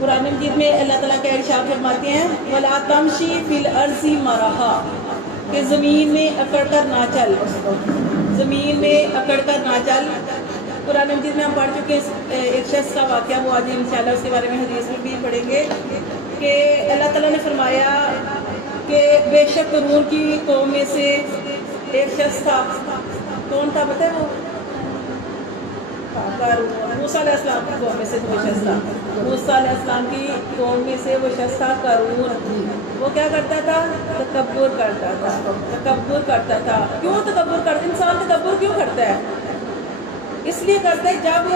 قرآن مجید میں اللہ تعالیٰ کا ارشاد فرماتے ہیں وَلَا تَمْشِي فِي الْأَرْضِ مَرَحًا، کہ زمین میں اکڑ کر نہ چل، زمین میں اکڑ کر نہ چل۔ قرآن مجید میں ہم پڑھ چکے ہیں ایک شخص کا واقعہ، وہ آج انشاءاللہ اس کے بارے میں حدیث میں بھی پڑھیں گے کہ اللہ تعالیٰ نے فرمایا کہ بے شک قرون کی قوم میں سے ایک شخص تھا۔ کون تھا پتہ ہے وہ؟ موسیٰ علیہ السلام کی قوم میں سے وہ شخص تھا، موسیٰ علیہ السلام کی قوم میں سے وہ شخص تھا قارون۔ وہ کیا کرتا تھا؟ تکبر کرتا تھا، تکبر کرتا تھا۔ کیوں تکبر کرتا؟ انسان تکبر کیوں کرتا ہے؟ اس لیے کرتا ہے جب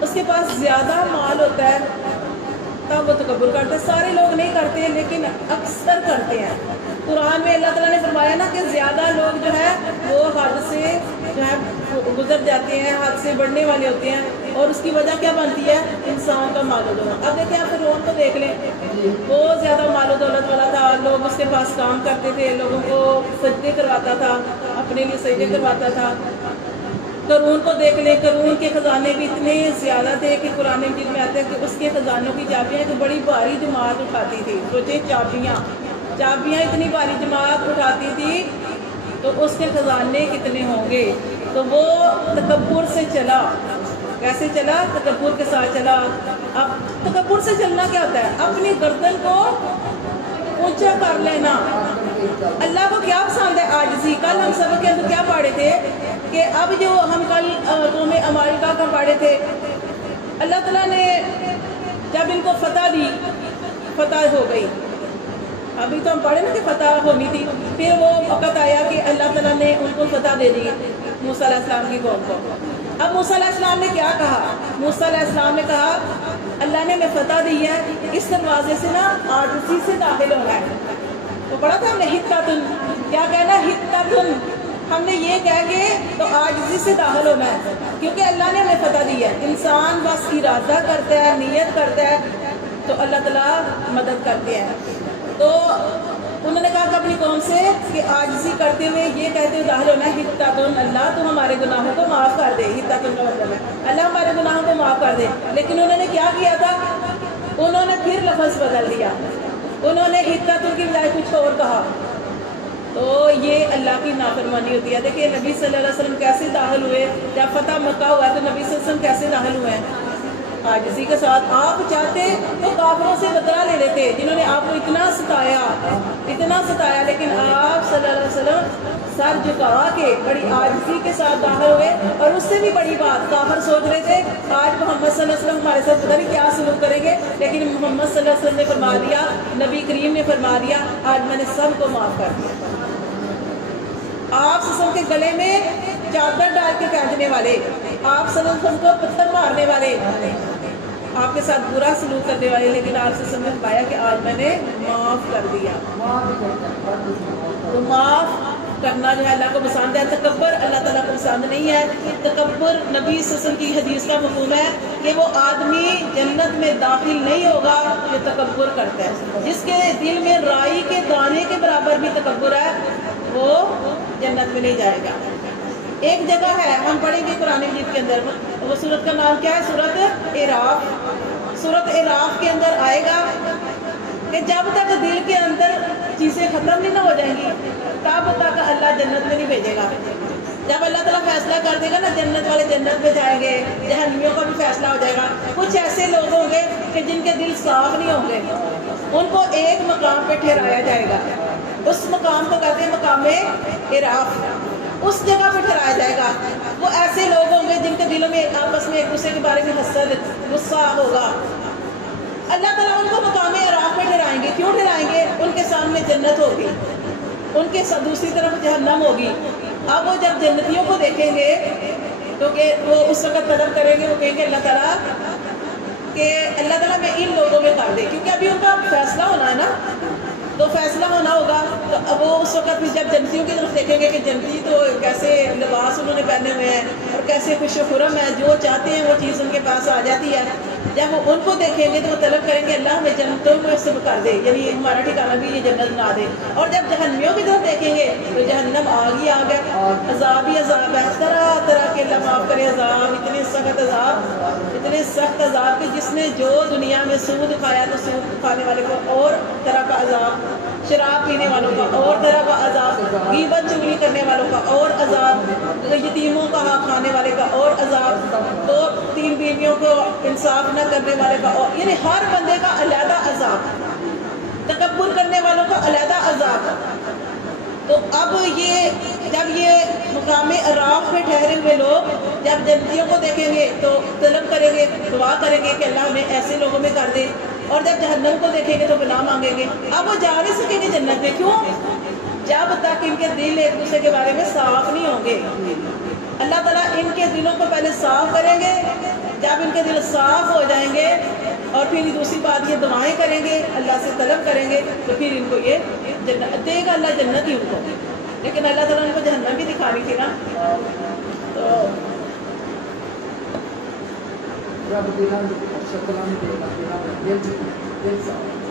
اس کے پاس زیادہ مال ہوتا ہے تب وہ تکبر کرتا ہے۔ سارے لوگ نہیں کرتے لیکن اکثر کرتے ہیں۔ قرآن میں اللہ تعالیٰ نے فرمایا نا کہ زیادہ لوگ جو ہے وہ حد سے جو ہے گزر جاتے ہیں، حد سے بڑھنے والے ہوتے ہیں، اور اس کی وجہ کیا بنتی ہے؟ انسان کا مال و دولت۔ اب دیکھیں آپ فرعون کو دیکھ لیں، بہت زیادہ مال و دولت والا تھا، لوگ اس کے پاس کام کرتے تھے، لوگوں کو سجدے کرواتا تھا، اپنے لیے سجدے کرواتا تھا۔ قارون کو دیکھ لیں، قارون کے خزانے بھی اتنے زیادہ تھے کہ قرآن مجید میں آتا ہے کہ اس کے خزانوں کی چابیاں ایک بڑی بھاری جماعت اٹھاتی تھی۔ سوچیں چابیاں اتنی بھاری جماعت اٹھاتی تھی تو اس کے خزانے کتنے ہوں گے۔ تو وہ تکبر سے چلا۔ کیسے چلا؟ تکبر کے ساتھ چلا۔ اب تکبر سے چلنا کیا ہوتا ہے؟ اپنی گردن کو اونچا کر لینا۔ اللہ کو کیا پسند ہے؟ عاجزی۔ کل ہم سبق کے اندر کیا پڑھے تھے کہ اب جو ہم کل قوم امالیکہ کا پڑھے تھے، اللہ تعالیٰ نے جب ان کو فتح دی، فتح ہو گئی۔ ابھی تو ہم پڑھے نا کہ فتح ہونی تھی، پھر وہ وقت آیا کہ اللہ تعالیٰ نے ان کو فتح دے دی موسیٰ علیہ السلام کی قوم کو۔ اب موسیٰ علیہ السلام نے کیا کہا؟ موسیٰ علیہ السلام نے کہا اللہ نے ہمیں فتح دی ہے، اس دروازے سے نا عاجزی سے داخل ہونا ہے۔ تو پڑھا تھا ہم نے حتتن، کیا کہنا؟ حتتن۔ ہم نے یہ کہہ کے تو عاجزی سے داخل ہونا ہے، کیونکہ اللہ نے ہمیں فتح دی ہے۔ انسان بس ارادہ کرتا ہے، نیت کرتا ہے تو اللہ تعالیٰ مدد کرتے ہیں۔ تو انہوں نے کہا کہ اپنی قوم سے کہ عاجزی کرتے ہوئے یہ کہتے ہوئے داخل ہونا ہے حتتن، اللہ تو ہمارے گناہوں کو معاف کر دے۔ حتتن کا مطلب ہے اللہ ہمارے گناہوں کو معاف کر دے۔ لیکن انہوں نے کیا کیا تھا؟ انہوں نے پھر لفظ بدل دیا، انہوں نے حتتن کی بجائے کچھ اور کہا۔ تو یہ اللہ کی نافرمانی ہوتی ہے۔ دیکھیں نبی صلی اللہ علیہ وسلم کیسے داخل ہوئے، جب فتح مکہ ہوا تو نبی صلی اللہ علیہ وسلم کیسے داخل ہوئے ہیں؟ عاجزی کے ساتھ۔ آپ چاہتے تو کافروں سے بدلہ لے لیتے جنہوں نے آپ کو اتنا ستایا، لیکن آپ صلی اللہ علیہ وسلم سر جھکا کے بڑی عاجزی کے ساتھ داخل ہوئے۔ اور اس سے بھی بڑی بات، کافر سوچ رہے تھے آج محمد صلی اللہ علیہ وسلم ہمارے ساتھ پتہ نہیں کیا سلوک کریں گے، لیکن محمد صلی اللہ علیہ وسلم نے فرما دیا، نبی کریم نے فرما دیا آج میں نے سب کو معاف کر دیا۔ آپ صلی اللہ علیہ وسلم کے گلے میں چادر ڈال کے پھینکنے والے، آپ صلی اللہ علیہ وسلم کو پتھر مارنے والے، آپ کے ساتھ برا سلوک کرنے والے، لیکن آپ سے سمجھ پایا کہ آج میں نے معاف کر دیا۔ تو معاف کرنا جو ہے اللہ کو پسند ہے، تکبر اللہ تعالیٰ کو پسند نہیں ہے۔ تکبر نبی صلی اللہ علیہ وسلم کی حدیث کا مفہوم ہے کہ وہ آدمی جنت میں داخل نہیں ہوگا جو تکبر کرتا ہے۔ جس کے دل میں رائی کے دانے کے برابر بھی تکبر ہے وہ جنت میں نہیں جائے گا۔ ایک جگہ ہے ہم پڑھیں گے قرآن مجید کے اندر، وہ سورت کا نام کیا ہے؟ سورت اعراف۔ سورت اعراف کے اندر آئے گا کہ جب تک دل کے اندر چیزیں ختم نہیں نہ ہو جائیں گی تب تک اللہ جنت میں نہیں بھیجے گا۔ جب اللہ تعالیٰ فیصلہ کر دے گا نا جنت والے جنت میں جائیں گے، جہنمیوں کا بھی فیصلہ ہو جائے گا۔ کچھ ایسے لوگ ہوں گے کہ جن کے دل صاف نہیں ہوں گے، ان کو ایک مقام پہ ٹھہرایا جائے گا۔ اس مقام کو کہتے ہیں مقام اعراف، اس جگہ پہ ٹھہرایا جائے گا۔ وہ ایسے لوگ ہوں گے جن کے دلوں میں آپس میں ایک دوسرے کے بارے میں حسد، غصہ ہوگا۔ اللہ تعالیٰ ان کو مقام اعراف پہ ٹھہرائیں گے۔ کیوں ٹھہرائیں گے؟ ان کے سامنے جنت ہوگی، ان کے دوسری طرف جہنم ہوگی۔ اب وہ جب جنتیوں کو دیکھیں گے تو کہ وہ اس وقت طلب کریں گے، وہ کہیں گے اللہ تعالیٰ کہ اللہ تعالیٰ میں ان لوگوں میں کر دے، کیونکہ ابھی ان کا فیصلہ ہونا ہے نا، تو فیصلہ ہونا ہوگا۔ تو اب وہ اس وقت بھی جب جنتیوں کی طرف دیکھیں گے کہ جنتی تو کیسے لباس انہوں نے پہنے ہوئے ہیں اور کیسے خوش و خرم ہے، جو چاہتے ہیں وہ چیز ان کے پاس آ جاتی ہے، جب وہ ان کو دیکھیں گے تو وہ طلب کریں گے اللہ ہمیں جنتوں میں سے کر دے، یعنی ہمارا ٹھکانہ بھی یہ جنت بنا دے۔ اور جب جہنمیوں کی طرف دیکھیں گے تو جہنم آگ ہی آگ ہے، عذاب ہی عذاب ہے، طرح طرح کے، اللہ معاف کرے، عذاب، اتنے سخت عذاب کہ جس نے جو دنیا میں سود کھایا تو سود کھانے والے کو اور طرح کا عذاب، شراب پینے والوں کا اور طرح کا عذاب، غیبت چغلی کرنے والوں کا اور عذاب، یتیموں کا حق کھانے والے کا اور عذاب، تو 3 بیویوں کو انصاف نہ کرنے والے کا اور، یعنی ہر بندے کا علیحدہ عذاب، تکبر کرنے والوں کا علیحدہ عذاب۔ تو اب جب یہ مقام عراف میں ٹھہرے ہوئے لوگ جب جنتیوں کو دیکھیں گے تو طلب کریں گے، دعا کریں گے کہ اللہ ہمیں ایسے لوگوں میں کر دے، اور جب جہنم کو دیکھیں گے تو پناہ مانگیں گے۔ اب وہ جا نہیں سکیں گے جنت میں، کیوں؟ جب تک ان کے دل ایک دوسرے کے بارے میں صاف نہیں ہوں گے۔ اللہ تعالیٰ ان کے دلوں کو پہلے صاف کریں گے، جب ان کے دل صاف ہو جائیں گے اور پھر دوسری بات یہ دعائیں کریں گے، اللہ سے طلب کریں گے، تو پھر ان کو یہ جنت دے گا، اللہ جنت ہی ان کو۔ لیکن اللہ تعالیٰ ان کو جہنم بھی دکھانی تھی نا۔ تو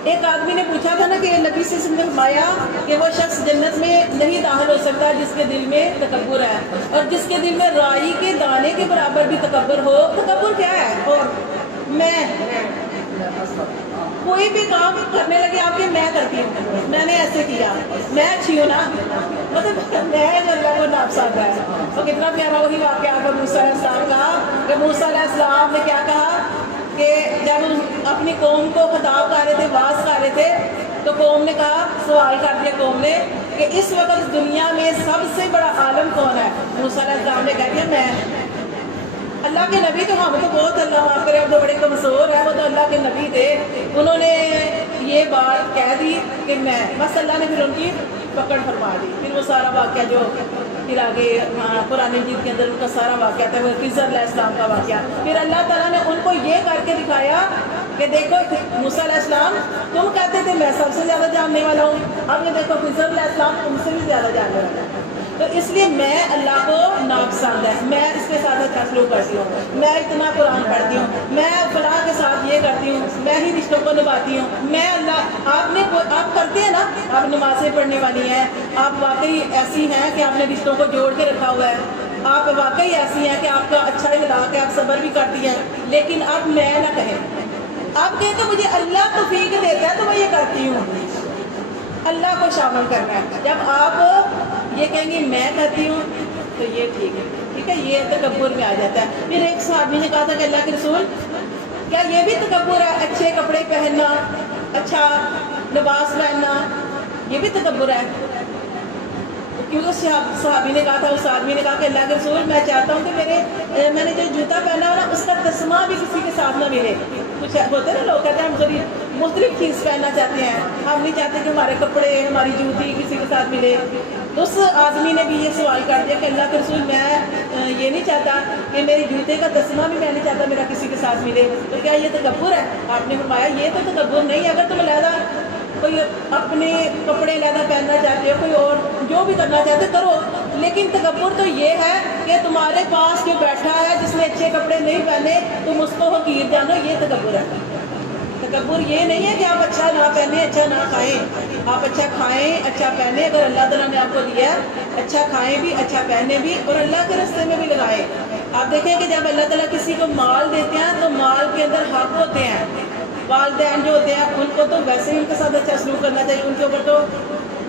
ایک آدمی نے پوچھا تھا نا کہ نبی صلی اللہ علیہ وسلم نے فرمایا کہ وہ شخص جنت میں نہیں داخل ہو سکتا جس کے دل میں تکبر ہے، اور جس کے دل میں رائی کے دانے کے برابر بھی تکبر ہو۔ تکبر کیا ہے؟ اور میں کوئی بھی کام کرنے لگے آپ کے میں کرتی ہوں، میں نے ایسے کیا، میں اچھی ہوں نا، مطلب میں جو اللہ کو ناپسند ہے۔ تو کتنا پیارا وہی واقعہ آپ موسیٰ علیہ السلام کا، کہ موسیٰ علیہ السلام نے کیا کہا کہ جب اپنی قوم کو خطاب کر رہے تھے، واعظ کر رہے تھے، تو قوم نے کہا، سوال کر دیا قوم نے کہ اس وقت دنیا میں سب سے بڑا عالم کون ہے؟ موسیٰ علیہ السلام نے کہہ دیا میں۔ اللہ کے نبی تو ہم تو بہت، اللہ معاف کرے، ہم تو بڑے کمزور ہیں، وہ تو اللہ کے نبی تھے، انہوں نے یہ بات کہہ دی کہ میں، بس اللہ نے پھر ان کی پکڑ فرما دی۔ پھر وہ سارا واقعہ جو پھر آگے قرآن مجید کے اندر ان کا سارا واقعہ تھا، وہ خضر علیہ السلام کا واقعہ، پھر اللہ تعالیٰ نے ان کو یہ کر کے دکھایا کہ دیکھو موسیٰ علیہ السلام تم کہتے تھے میں سب سے زیادہ جاننے والا ہوں، اب یہ دیکھو خضر علیہ السلام تم سے بھی زیادہ جاننے والا ہے۔ تو اس لیے میں اللہ کو ناپسند ہے، میں اس کے ساتھ اچھا سلوک کرتی ہوں، میں اتنا قرآن پڑھتی ہوں، میں فلاں کے ساتھ یہ کرتی ہوں، میں ہی رشتوں کو نبھاتی ہوں، میں اللہ، آپ کرتے ہیں نا، آپ نمازیں پڑھنے والی ہیں، آپ واقعی ایسی ہیں کہ آپ نے رشتوں کو جوڑ کے رکھا ہوا ہے، آپ واقعی ایسی ہیں کہ آپ کا اچھا اخلاق ہے، آپ صبر بھی کرتی ہیں، لیکن آپ میں نہ کہیں، آپ کہیں کہ مجھے اللہ توفیق دیتا ہے تو میں یہ کرتی ہوں، اللہ کو شامل کرنا ہے۔ جب آپ یہ کہیں گے میں کرتی ہوں تو یہ ٹھیک ہے، یہ تکبر میں آ جاتا ہے۔ پھر ایک صحابی نے کہا تھا کہ اللہ کے رسول کیا یہ بھی تکبر ہے؟ اچھے کپڑے پہننا، اچھا لباس پہننا، یہ بھی تکبر ہے؟ کیونکہ صحابی نے کہا تھا، اس آدمی نے کہا کہ اللہ کے رسول میں چاہتا ہوں کہ میں نے جو جوتا پہنا ہو نا اس کا تسمہ بھی کسی کے ساتھ نہ ملے۔ کچھ ہوتے ہیں نا لوگ کہتے ہیں ہم تھوڑی مختلف چیز پہننا چاہتے ہیں، ہم نہیں چاہتے کہ ہمارے کپڑے، ہماری جوتی کسی کے ساتھ ملے۔ تو اس آدمی نے بھی یہ سوال کر دیا کہ اللہ کے رسول میں یہ نہیں چاہتا کہ میری جوتے کا تسمہ بھی میں نہیں چاہتا میرا کسی کے ساتھ ملے، تو کیا یہ تکبر ہے؟ آپ نے فرمایا یہ تو تکبر نہیں ہے، اگر تم علیحدہ کوئی اپنے کپڑے علیحدہ پہننا چاہتے ہو، کوئی اور جو بھی کرنا چاہتے کرو، لیکن تکبر تو یہ ہے کہ تمہارے پاس جو بیٹھا ہے جس نے اچھے کپڑے نہیں پہنے تم اس کو حقیر جانو، یہ تکبر ہے۔ تکبر یہ نہیں ہے کہ آپ اچھا نہ پہنیں، اچھا نہ کھائیں، آپ اچھا کھائیں، اچھا پہنیں، اگر اللہ تعالیٰ نے آپ کو دیا ہے اچھا کھائیں بھی، اچھا پہنیں بھی، اور اللہ کے راستے میں بھی لگائیں۔ آپ دیکھیں کہ جب اللہ تعالیٰ کسی کو مال دیتے ہیں تو مال کے اندر حق ہوتے ہیں، والدین جو ہوتے ہیں ان کو تو ویسے ہی ان کے ساتھ اچھا سلوک کرنا چاہیے، ان کے اوپر تو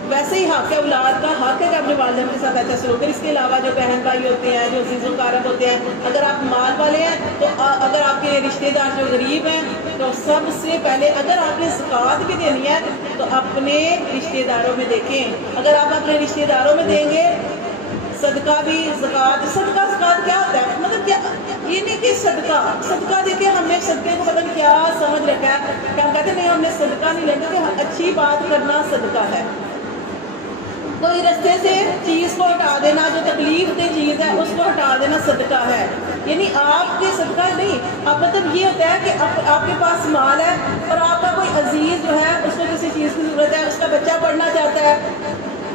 ویسے ہی حق ہے، اولاد کا حق ہے کہ اپنے والدین کے ساتھ اچھا سلوک کریں۔ اس کے علاوہ جو بہن بھائی ہوتے ہیں، جو عزیز و اقارب ہوتے ہیں، اگر آپ مال والے ہیں تو اگر آپ کے رشتہ دار جو غریب ہیں تو سب سے پہلے اگر آپ نے زکوٰۃ بھی دینی ہے تو اپنے رشتہ داروں میں دیکھیں، اگر آپ اپنے رشتہ داروں میں دیں گے، صدقہ بھی، زکوٰۃ کیا ہوتا ہے؟ مطلب کیا یہ نہیں کہ صدقہ دیکھیں، ہم نے صدقے کو پتہ نہیں کیا سمجھ رکھا ہے کہ ہم کہتے ہیں نہیں ہم نے صدقہ نہیں لینا، کہ اچھی بات کرنا صدقہ ہے۔ کوئی رستے سے چیز کو ہٹا دینا، جو تکلیف دہ چیز ہے اس کو ہٹا دینا صدقہ ہے، یعنی آپ کے صدقہ نہیں، اب مطلب یہ ہوتا ہے کہ آپ کے پاس مال ہے اور آپ کا کوئی عزیز جو ہے اس کو کسی چیز کی ضرورت ہے، اس کا بچہ پڑھنا چاہتا ہے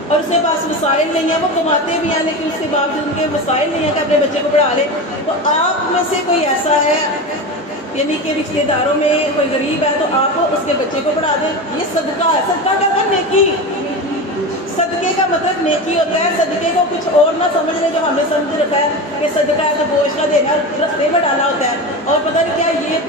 اور اس کے پاس وسائل نہیں ہے، وہ کماتے بھی ہیں لیکن اس کے باوجود ان کے وسائل نہیں ہے کہ اپنے بچے کو پڑھا لے، تو آپ میں سے کوئی ایسا ہے یعنی کہ رشتے داروں میں کوئی غریب ہے تو آپ اس کے بچے کو پڑھا دیں، یہ صدقہ ہے۔ صدقہ کیا ہے؟ نیکی۔ صدقے کا مطلب نیکی ہوتا ہے۔ صدقے کو کچھ اور نہ سمجھ لیں جو ہم نے سمجھ رکھا ہے کہ صدقہ ہے تو گوشت کا دینا رستے میں ڈالا ہوتا ہے، اور پتہ نہیں کیا یہ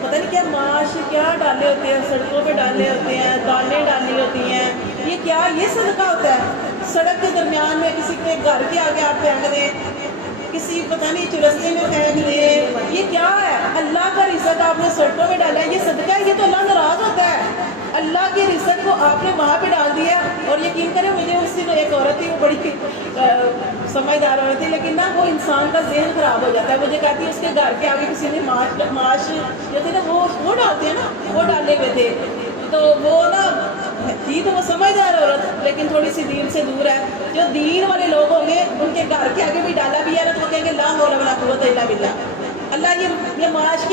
پتہ نہیں کیا معاش کیا ڈالے ہوتے ہیں، سڑکوں پہ ڈالے ہوتے ہیں، دالیں ڈالی ہوتی ہیں، یہ کیا یہ صدقہ ہوتا ہے؟ سڑک کے درمیان میں کسی کے گھر کے آگے آپ پھینک دیں، کسی پتہ نہیں چرستے میں پھینک دیں، یہ کیا ہے؟ اللہ کا رزق آپ نے سڑکوں میں ڈالا ہے، یہ صدقہ ہے؟ یہ تو اللہ ناراض ہوتا ہے۔ اللہ کے رزق کو آپ نے وہاں پہ ڈال دیا، اور یقین کریں مجھے اس دن ایک عورت تھی، وہ بڑی سمجھدار عورت تھی، لیکن نا وہ انسان کا ذہن خراب ہو جاتا ہے۔ مجھے کہتی ہے اس کے گھر کے آگے کسی نے معاش جو تھے نا وہ ڈالتے ہیں نا، وہ ڈالے ہوئے تھے، تو وہ نا تھی تو وہ سمجھدار عورت لیکن تھوڑی سی دین سے دور ہے۔ جو دین والے لوگ ہوں گے ان کے گھر کے آگے بھی ڈالا بھی ہے نا، تو وہ کہیں گے لا حول ولا قوت الا باللہ۔ اللہ یہ معاش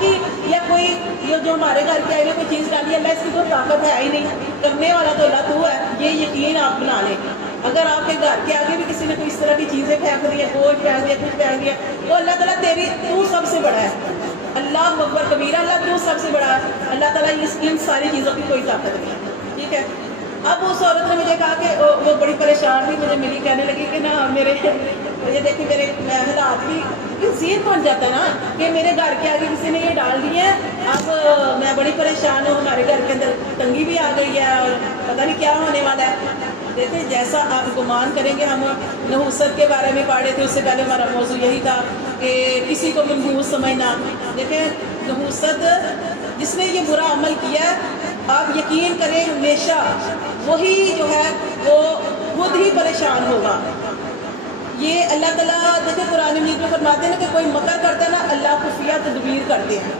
کی یا کوئی یہ جو ہمارے گھر کے آگے کوئی چیز ڈالی ہے، اللہ اس کی کوئی طاقت ہے ہی نہیں، کرنے والا تو اللہ تو ہے، یہ یقین آپ بنا لیں۔ اگر آپ کے گھر کے آگے بھی کسی نے کوئی اس طرح کی چیزیں پھینک دی ہے، گوشت پھینک دیا، کچھ پھینک دیا، تو اللہ تعالیٰ تو سب سے بڑا ہے۔ اللہ اکبر کبیرہ، اللہ تو سب سے بڑا ہے، اللہ تعالیٰ ان ساری چیزوں کی کوئی طاقت نہیں ہے، ٹھیک ہے۔ اب اس عورت نے مجھے کہا کہ وہ بڑی پریشان تھی، مجھے ملی، کہنے لگی کہ نا یہ دیکھیں میرے حالات بھی ذہن پہنچ جاتا ہے نا کہ میرے گھر کے آگے کسی نے یہ ڈال دی ہے، اب میں بڑی پریشان ہوں، ہمارے گھر کے اندر تنگی بھی آ گئی ہے اور پتہ نہیں کیا ہونے والا ہے۔ دیکھیں جیسا آپ گمان کریں گے، ہم نحوست کے بارے میں پڑھے تھے، اس سے پہلے ہمارا موضوع یہی تھا کہ کسی کو منحوس سمجھنا۔ دیکھیں نحوست جس نے یہ برا عمل کیا ہے، آپ یقین کریں ہمیشہ وہی جو ہے وہ خود ہی پریشان ہوگا۔ یہ اللہ تعالیٰ دیکھیں قرآن مجید میں فرماتے ہیں نا کہ کوئی مکر کرتا ہے نا، اللہ خفیہ تدبیر کرتے ہیں،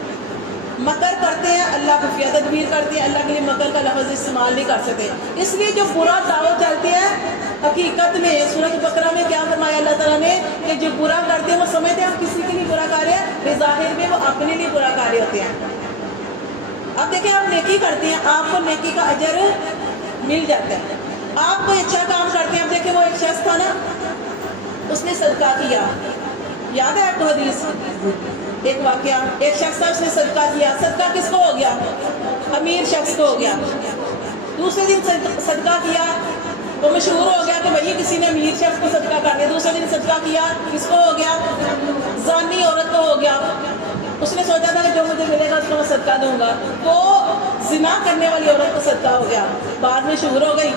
مکر کرتے ہیں اللہ خفیہ تدبیر کرتے ہیں، اللہ کے لیے مکر کا لفظ استعمال نہیں کر سکتے۔ اس لیے جو برا دعوت چلتے ہیں، حقیقت میں سورۃ بقرہ میں کیا فرمایا اللہ تعالیٰ نے کہ جو برا کرتے ہیں وہ سمجھتے ہیں ہم کسی کے لیے برا کر رہے ہیں، بظاہر میں وہ اپنے لیے برا کر رہے ہوتے ہیں۔ اب دیکھیں آپ نیکی کرتے ہیں، آپ کو نیکی کا اجر مل جاتا ہے۔ آپ کوئی اچھا کام کرتے ہیں، اب دیکھیں وہ ایک شخص تھا نا، اس نے صدقہ کیا، یاد ہے آپ کو حدیث ایک واقعہ، ایک شخص تھا اس نے صدقہ کیا، صدقہ کس کو ہو گیا؟ امیر شخص کو ہو گیا۔ دوسرے دن صدقہ کیا، وہ مشہور ہو گیا کہ بھئی کسی نے امیر شخص کو صدقہ کر دیا۔ دوسرے دن صدقہ کیا، کس کو ہو گیا؟ زانی عورت کو ہو گیا۔ اس نے سوچا تھا کہ جو مجھے ملے گا اس کو میں صدقہ دوں گا، تو زنا کرنے والی عورت کو صدقہ ہو گیا، بعد میں شہور ہو گئی،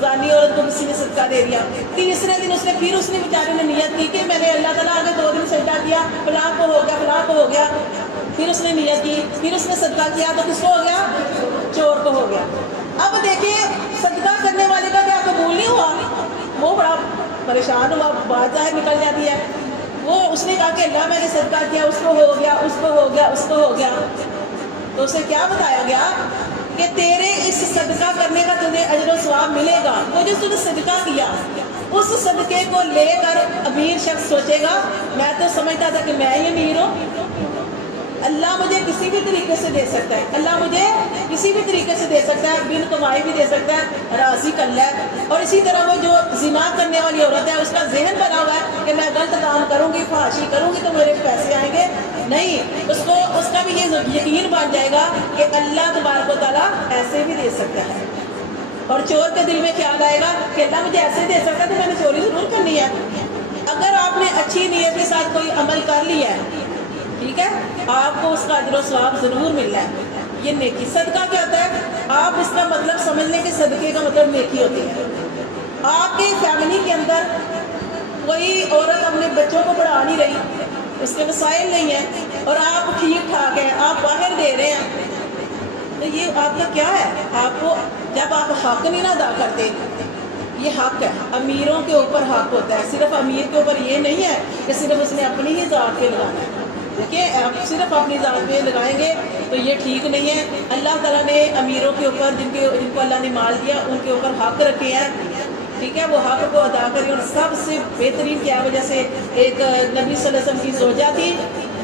زانی عورت کو کسی نے صدقہ دے دیا۔ تیسرے دن اس نے بیچارے نے نیت کی کہ میں نے اللہ تعالیٰ آگے 2 دن صدقہ کیا، فلاں کو ہو گیا، فلاں کو ہو گیا، پھر اس نے نیت کی، پھر اس نے صدقہ کیا، تو کس کو ہو گیا؟ چور کو ہو گیا۔ اب دیکھیں صدقہ کرنے والے کا کیا قبول نہیں ہوا، وہ بڑا پریشان ہوا، بات ظاہر نکل جاتی ہے۔ وہ اس نے کہا کہ اللہ میں نے صدقہ کیا، اس کو ہو گیا، اس کو ہو گیا، اس کو ہو گیا۔ تو اسے کیا بتایا گیا کہ تیرے اس صدقہ کرنے کا تجھے اجر و ثواب ملے گا۔ وہ جو تجھے صدقہ کیا، اس صدقے کو لے کر امیر شخص سوچے گا میں تو سمجھتا تھا کہ میں ہی امیر ہوں، اللہ مجھے کسی بھی طریقے سے دے سکتا ہے، اللہ مجھے کسی بھی طریقے سے دے سکتا ہے، بن کمائی بھی دے سکتا ہے، راضی کر لے۔ اور اسی طرح وہ جو زنا کرنے والی عورت ہے، اس کا ذہن بنا ہوا ہے کہ میں غلط کام کروں گی، فحاشی کروں گی تو میرے پیسے آئیں گے، نہیں، اس کا بھی یہ یقین بن جائے گا کہ اللہ تبارک و تعالیٰ ایسے بھی دے سکتا ہے۔ اور چور کے دل میں خیال آئے گا کہ اللہ مجھے ایسے دے سکتا ہے تو میں نے چوری ضرور کرنی ہے۔ اگر آپ نے اچھی نیت کے ساتھ کوئی عمل کر لیا ہے، ٹھیک ہے، آپ کو اس کا اجر و ثواب ضرور ملنا ہے۔ یہ نیکی۔ صدقہ کیا ہوتا ہے؟ آپ اس کا مطلب سمجھ لیں کہ صدقے کا مطلب نیکی ہوتی ہے۔ آپ کے فیملی کے اندر کوئی عورت اپنے بچوں کو پڑھا نہیں رہی، اس کے وسائل نہیں ہیں، اور آپ ٹھیک ٹھاک ہیں، آپ باہر دے رہے ہیں، تو یہ آپ کا کیا ہے؟ آپ کو جب آپ حق نہیں نہ ادا کرتے، یہ حق ہے، امیروں کے اوپر حق ہوتا ہے، صرف امیر کے اوپر یہ نہیں ہے کہ صرف اس نے اپنی ہی ذات پہ لگانا ہے۔ دیکھیں آپ صرف اپنی ذات پہ لگائیں گے تو یہ ٹھیک نہیں ہے۔ اللہ تعالیٰ نے امیروں کے اوپر جن کو اللہ نے مال دیا ان کے اوپر حق رکھے ہیں، ٹھیک ہے، وہ حق کو ادا کریں۔ اور سب سے بہترین کیا وجہ سے ایک نبی صلی اللہ علیہ وسلم کی زوجہ تھی،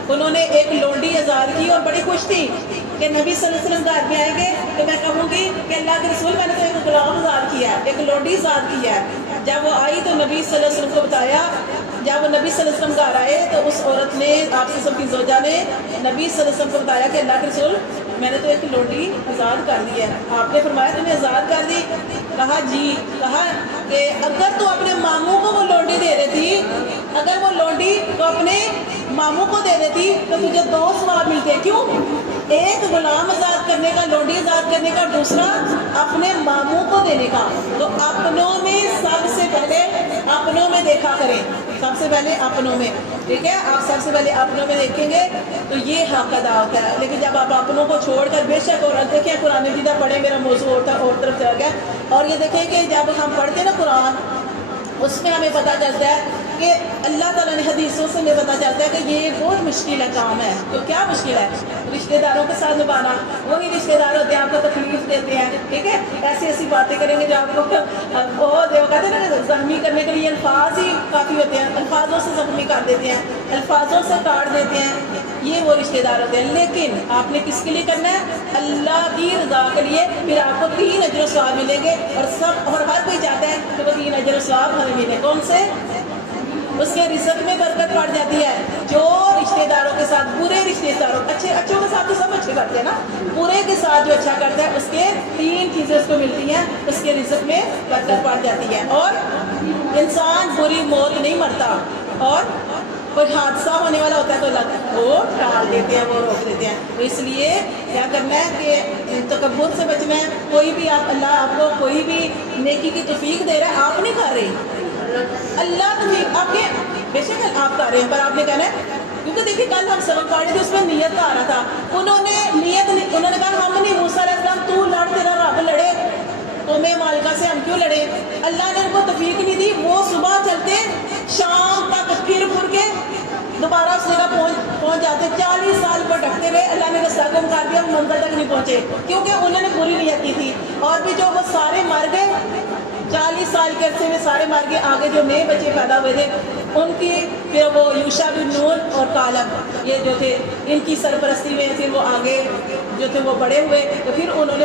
انہوں نے ایک لونڈی آزاد کی اور بڑی خوش تھی کہ نبی صلی اللہ علیہ وسلم گھر میں آئیں گے تو میں کہوں گی کہ اللہ کے رسول میں نے تو ایک غلام آزاد کیا ہے، ایک لونڈی آزاد کیا ہے۔ جب وہ آئی تو نبی صلی اللہ علیہ وسلم کو بتایا جب نبی صلی اللہ علیہ وسلم گھر آئے تو اس عورت نے آپ سے سب کی زوجہ نے نبی صلی اللہ علیہ وسلم کو بتایا کہ اللہ کے رسول میں نے تو ایک لونڈی آزاد کر دی ہے. آپ نے فرمایا تمہیں آزاد کر دی؟ کہا جی. کہا کہ اگر تو اپنے ماموں کو وہ لونڈی دے دیتی، اگر وہ لونڈی تو اپنے ماموں کو دے دیتی تو تجھے 2 ثواب ملتے. کیوں؟ ایک غلام آزاد کرنے کا، لونڈی آزاد کرنے کا، دوسرا اپنے ماموں کو دینے کا. تو اپنوں میں سب سے پہلے اپنوں میں دیکھا کریں، سب سے پہلے اپنوں میں. ٹھیک ہے، آپ سب سے پہلے اپنوں میں دیکھیں گے تو یہ حق ادا ہوتا ہے. لیکن جب آپ اپنوں کو چھوڑ کر بے شک اور دیکھیں قرآن مجید پڑھیں، میرا موضوع اور طرف چل گیا. اور یہ دیکھیں کہ جب ہم پڑھتے ہیں نا قرآن، اس میں ہمیں پتہ چلتا ہے کہ اللہ تعالیٰ نے حدیثوں سے ہمیں پتہ چلتا ہے کہ یہ بہت مشکل ہے کام ہے. تو کیا مشکل ہے؟ رشتہ داروں کے ساتھ نبھانا. وہی رشتہ دار ہوتے ہیں آپ کو تکلیف دیتے ہیں، ٹھیک ہے، ایسی ایسی باتیں کریں گے جو آپ کو بہت کہتے ہیں نا زخمی کرنے کے لیے الفاظ ہی کافی ہوتے ہیں، الفاظوں سے زخمی کر دیتے ہیں، الفاظوں سے کاٹ دیتے ہیں. یہ وہ رشتہ دار ہوتے ہیں. لیکن آپ نے کس کے لیے کرنا ہے؟ اللہ کی رضا کے لیے. پھر آپ کو 3 اجر و ثواب ملیں گے. اور ہر کوئی چاہتا ہے کہ وہ 3 اجر و ثواب ہمیں ملے. کون سے؟ اس کے رزق میں برکت پڑ جاتی ہے. جو رشتہ داروں کے ساتھ، برے رشتہ داروں، اچھوں کے ساتھ تو سب اچھے کرتے ہیں نا، برے کے ساتھ جو اچھا کرتا ہے اس کے 3 چیزیں اس کو ملتی ہیں. اس کے رزق میں برکت پڑ جاتی ہے، اور انسان بری موت نہیں مرتا. اور کوئی حادثہ ہونے والا ہوتا ہے تو وہ ٹال دیتے ہیں، وہ روک دیتے ہیں. تو اس لیے کیا کرنا ہے کہ تکبر سے بچنا ہے. کوئی بھی اللہ آپ کو کوئی بھی نیکی کی توفیق دے رہا ہے، آپ نہیں کر رہے، اللہ توفیق آپ کے بے شک آپ کر رہے ہیں، پر آپ نے کہنا ہے. کیونکہ دیکھیے کل ہم سبق پڑھ رہے تھے، اس میں نیت کا آ رہا تھا. انہوں نے کہا ہم نہیں، موسیٰ علیہ السلام تو لڑ، تیرا رب لڑے، تو میں مالکہ سے ہم کیوں لڑے؟ اللہ نے ان کو توفیق نہیں دی. وہ صبح چلتے شام تک پھر کے دوبارہ اس جگہ پہنچ جاتے. 40 سال پر ڈھکتے ہوئے اللہ نے رستہ گم کر دیا، منزل تک نہیں پہنچے کیونکہ انہوں نے بری نیت کی تھی. اور بھی جو وہ سارے مر گئے 40 سال کے عرصے میں، سارے مر گئے. آگے جو نئے بچے پیدا ہوئے تھے ان کی پھر وہ یوشع بن نون اور کالب یہ جو تھے ان کی سرپرستی میں پھر وہ آگے جو تھے وہ بڑے ہوئے. تو پھر انہوں